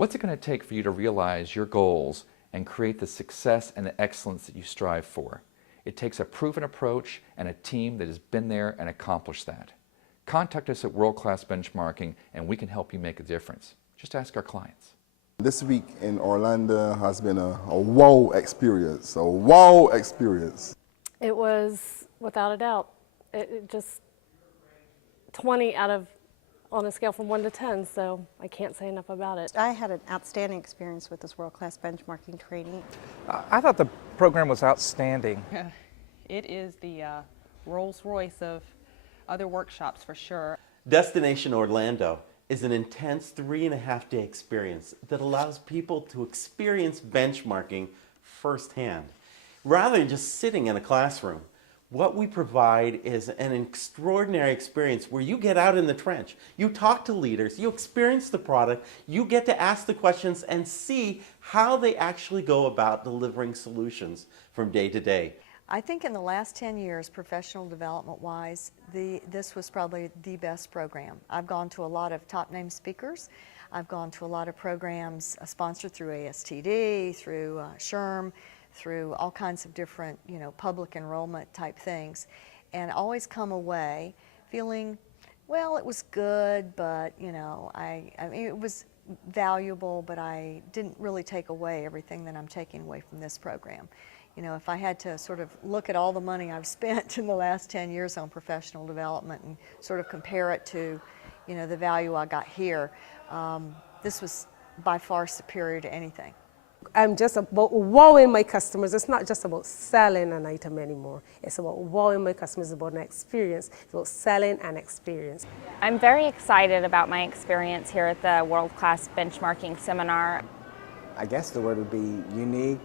What's it going to take for you to realize your goals and create the success and the excellence that you strive for? It takes a proven approach and a team that has been there and accomplished that. Contact us at World Class Benchmarking and we can help you make a difference. Just ask our clients. This week in Orlando has been a wow experience, a wow experience. It was, without a doubt, it just 20 out of, on a scale from 1 to 10, so I can't say enough about it. I had an outstanding experience with this world-class benchmarking training. I thought the program was outstanding. It is the Rolls-Royce of other workshops for sure. Destination Orlando is an intense 3.5-day experience that allows people to experience benchmarking firsthand. Rather than just sitting in a classroom, what we provide is an extraordinary experience where you get out in the trench, you talk to leaders, you experience the product, you get to ask the questions and see how they actually go about delivering solutions from day to day. I think in the last 10 years, professional development-wise, this was probably the best program. I've gone to a lot of top-name speakers. I've gone to a lot of programs sponsored through ASTD, through SHRM, through all kinds of different, public enrollment type things, and always come away feeling, well, it was good, but, I mean, it was valuable, but I didn't really take away everything that I'm taking away from this program. If I had to sort of look at all the money I've spent in the last 10 years on professional development and sort of compare it to, the value I got here, this was by far superior to anything. I'm just about wowing my customers. It's not just about selling an item anymore. It's about wowing my customers, it's about an experience. It's about selling an experience. I'm very excited about my experience here at the World Class Benchmarking Seminar. I guess the word would be unique.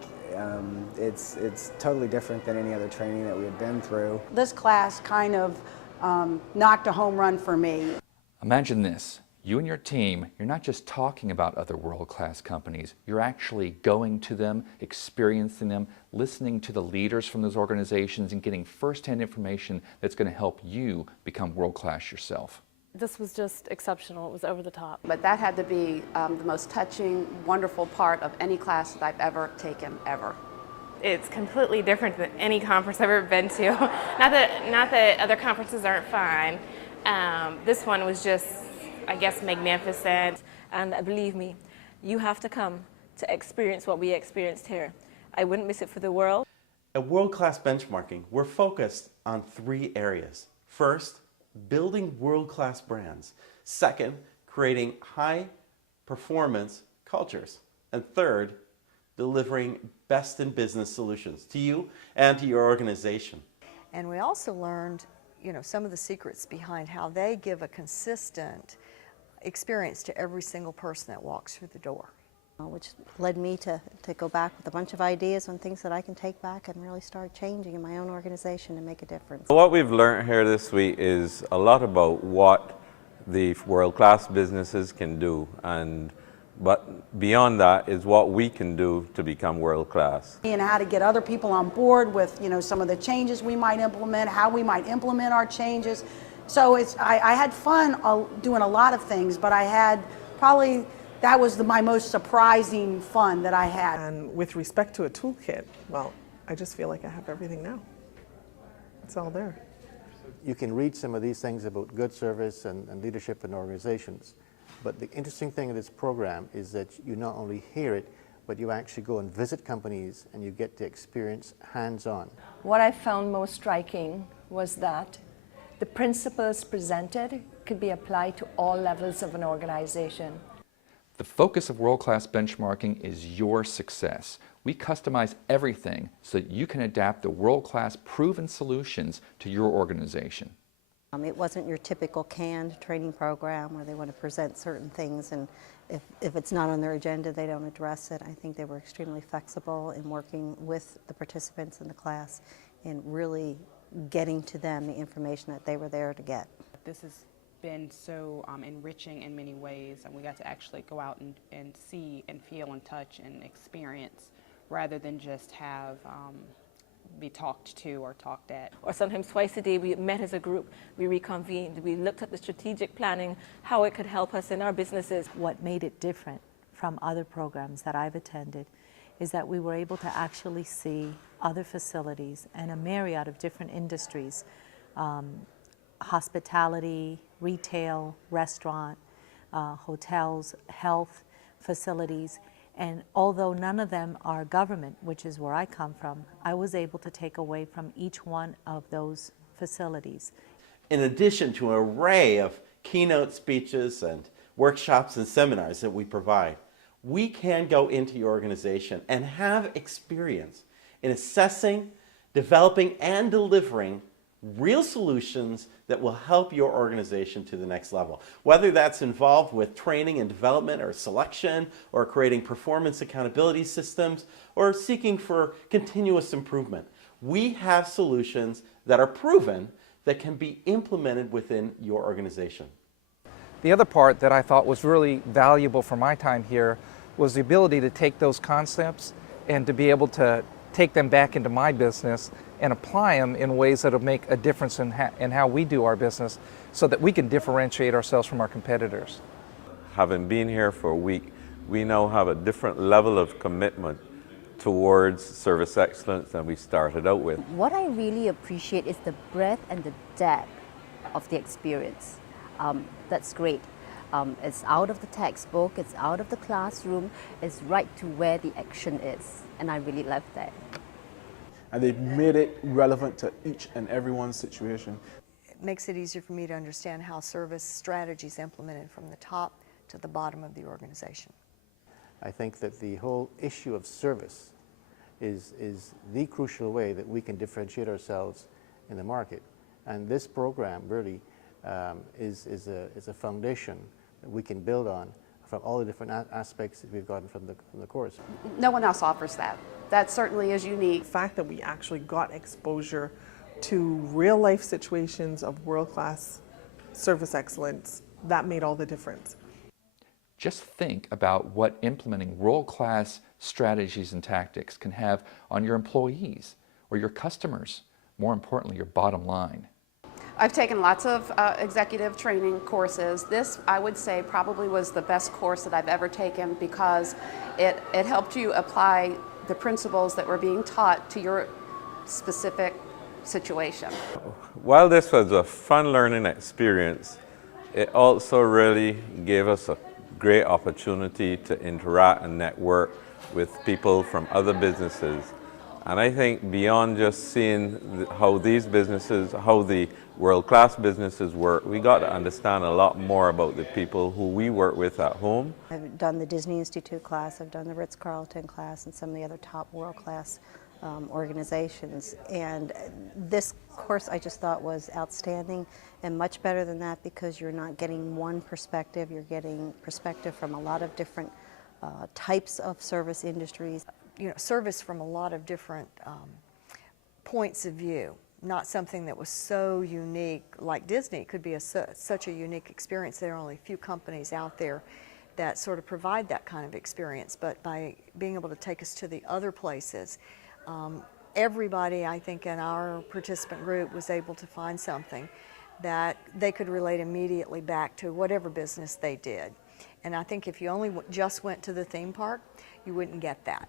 It's totally different than any other training that we had been through. This class kind of knocked a home run for me. Imagine this. You and your team, you're not just talking about other world-class companies, you're actually going to them, experiencing them, listening to the leaders from those organizations and getting first-hand information that's going to help you become world-class yourself. This was just exceptional. It was over the top. But that had to be the most touching, wonderful part of any class that I've ever taken, ever. It's completely different than any conference I've ever been to. Not that other conferences aren't fine. This one was just, I guess, magnificent. And believe me, you have to come to experience what we experienced here. I wouldn't miss it for the world. At World Class Benchmarking, we're focused on 3 areas. First, building world-class brands. Second, creating high-performance cultures. And third, delivering best-in-business solutions to you and to your organization. And we also learned, some of the secrets behind how they give a consistent experience to every single person that walks through the door. Which led me to go back with a bunch of ideas on things that I can take back and really start changing in my own organization and make a difference. What we've learned here this week is a lot about what the world-class businesses can do, but beyond that is what we can do to become world-class. And how to get other people on board with some of the changes we might implement, how we might implement our changes. So I had fun doing a lot of things, but I had probably that was my most surprising fun that I had. And with respect to a toolkit, well, I just feel like I have everything now. It's all there. You can read some of these things about good service and leadership in organizations. But the interesting thing of this program is that you not only hear it, but you actually go and visit companies and you get to experience hands-on. What I found most striking was that the principles presented could be applied to all levels of an organization. The focus of world-class benchmarking is your success. We customize everything so that you can adapt the world-class proven solutions to your organization. It wasn't your typical canned training program where they want to present certain things and if it's not on their agenda they don't address it. I think they were extremely flexible in working with the participants in the class and really getting to them the information that they were there to get. This has been so enriching in many ways, and we got to actually go out and see and feel and touch and experience rather than just have be talked to or talked at. Or sometimes twice a day we met as a group, we reconvened, we looked at the strategic planning, how it could help us in our businesses. What made it different from other programs that I've attended is that we were able to actually see other facilities and a myriad of different industries, hospitality, retail, restaurant, hotels, health facilities. And although none of them are government, which is where I come from, I was able to take away from each one of those facilities. In addition to an array of keynote speeches and workshops and seminars that we provide, we can go into your organization and have experience in assessing, developing, and delivering real solutions that will help your organization to the next level. Whether that's involved with training and development or selection, or creating performance accountability systems, or seeking for continuous improvement. We have solutions that are proven that can be implemented within your organization. The other part that I thought was really valuable for my time here was the ability to take those concepts and to be able to take them back into my business and apply them in ways that will make a difference in how we do our business so that we can differentiate ourselves from our competitors. Having been here for a week, we now have a different level of commitment towards service excellence than we started out with. What I really appreciate is the breadth and the depth of the experience. That's great. It's out of the textbook, it's out of the classroom, it's right to where the action is, and I really love that. And they've made it relevant to each and everyone's situation. It makes it easier for me to understand how service strategies implemented from the top to the bottom of the organization. I think that the whole issue of service is the crucial way that we can differentiate ourselves in the market. And this program really is a foundation that we can build on from all the different aspects that we've gotten from the course. No one else offers that. That certainly is unique. The fact that we actually got exposure to real life situations of world-class service excellence, that made all the difference. Just think about what implementing world-class strategies and tactics can have on your employees or your customers, more importantly, your bottom line. I've taken lots of executive training courses. This, I would say, probably was the best course that I've ever taken because it helped you apply the principles that were being taught to your specific situation. While this was a fun learning experience, it also really gave us a great opportunity to interact and network with people from other businesses. And I think beyond just seeing how these businesses, how the world-class businesses work, we got to understand a lot more about the people who we work with at home. I've done the Disney Institute class, I've done the Ritz-Carlton class, and some of the other top world-class organizations. And this course I just thought was outstanding and much better than that because you're not getting one perspective, you're getting perspective from a lot of different types of service industries. You know, service from a lot of different points of view, not something that was so unique like Disney. It could be such a unique experience. There are only a few companies out there that sort of provide that kind of experience, but by being able to take us to the other places, everybody, I think, in our participant group was able to find something that they could relate immediately back to whatever business they did. And I think if you only just went to the theme park, you wouldn't get that.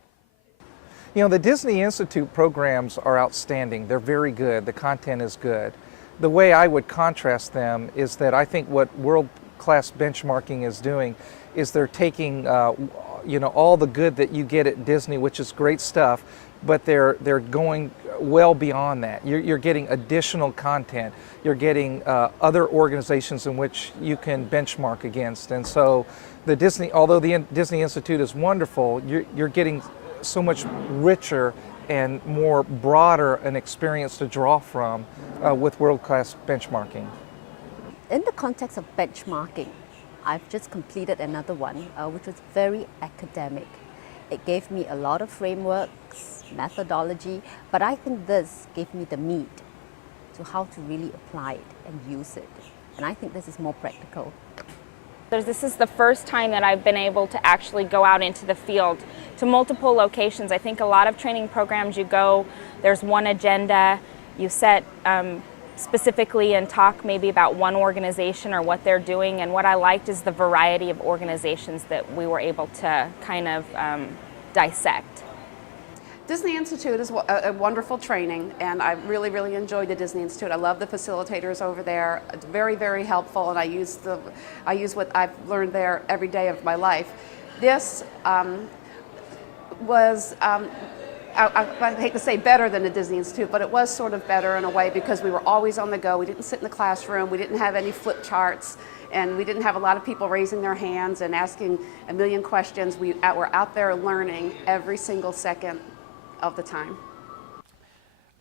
You know, the Disney Institute programs are outstanding. They're very good. The content is good. The way I would contrast them is that I think what world-class benchmarking is doing is they're taking you know, all the good that you get at Disney, which is great stuff, but they're going well beyond that. You're getting additional content. You're getting other organizations in which you can benchmark against. And so the Disney, although the Disney Institute is wonderful, you're getting so much richer and more broader an experience to draw from with world-class benchmarking. In the context of benchmarking, I've just completed another one, which was very academic. It gave me a lot of frameworks, methodology, but I think this gave me the meat to how to really apply it and use it. And I think this is more practical. This is the first time that I've been able to actually go out into the field to multiple locations. I think a lot of training programs you go, there's one agenda, you set specifically and talk maybe about one organization or what they're doing. And what I liked is the variety of organizations that we were able to kind of dissect. Disney Institute is a wonderful training, and I really, really enjoyed the Disney Institute. I love the facilitators over there. It's very, very helpful, and I use what I've learned there every day of my life. This was, I hate to say better than the Disney Institute, but it was sort of better in a way because we were always on the go. We didn't sit in the classroom. We didn't have any flip charts. And we didn't have a lot of people raising their hands and asking a million questions. We were out there learning every single second of the time.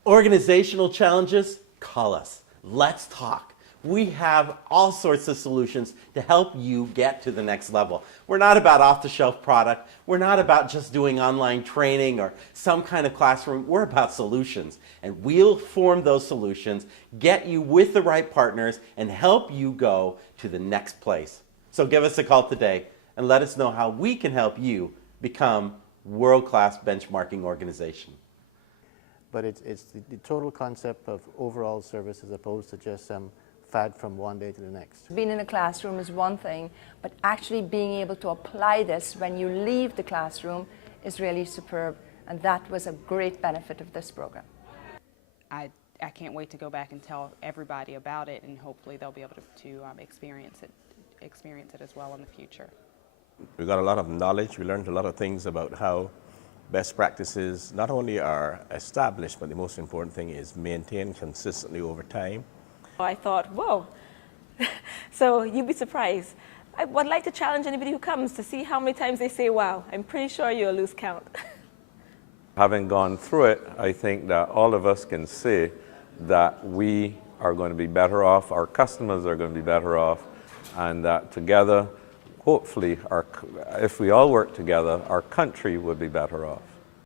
Organizational challenges? Call us. Let's talk. We have all sorts of solutions to help you get to the next level. We're not about off-the-shelf product. We're not about just doing online training or some kind of classroom. We're about solutions. And we'll form those solutions, get you with the right partners, and help you go to the next place. So give us a call today and let us know how we can help you become world-class benchmarking organization. But it's the total concept of overall service as opposed to just some fad from one day to the next. Being in a classroom is one thing, but actually being able to apply this when you leave the classroom is really superb, and that was a great benefit of this program. I can't wait to go back and tell everybody about it, and hopefully they'll be able to experience it as well in the future. We got a lot of knowledge. We learned a lot of things about how best practices not only are established, but the most important thing is maintained consistently over time. I thought, whoa, so you'd be surprised. I would like to challenge anybody who comes to see how many times they say wow. I'm pretty sure you'll lose count. Having gone through it, I think that all of us can say that we are going to be better off, our customers are going to be better off, and that together, hopefully, if we all work together, our country would be better off.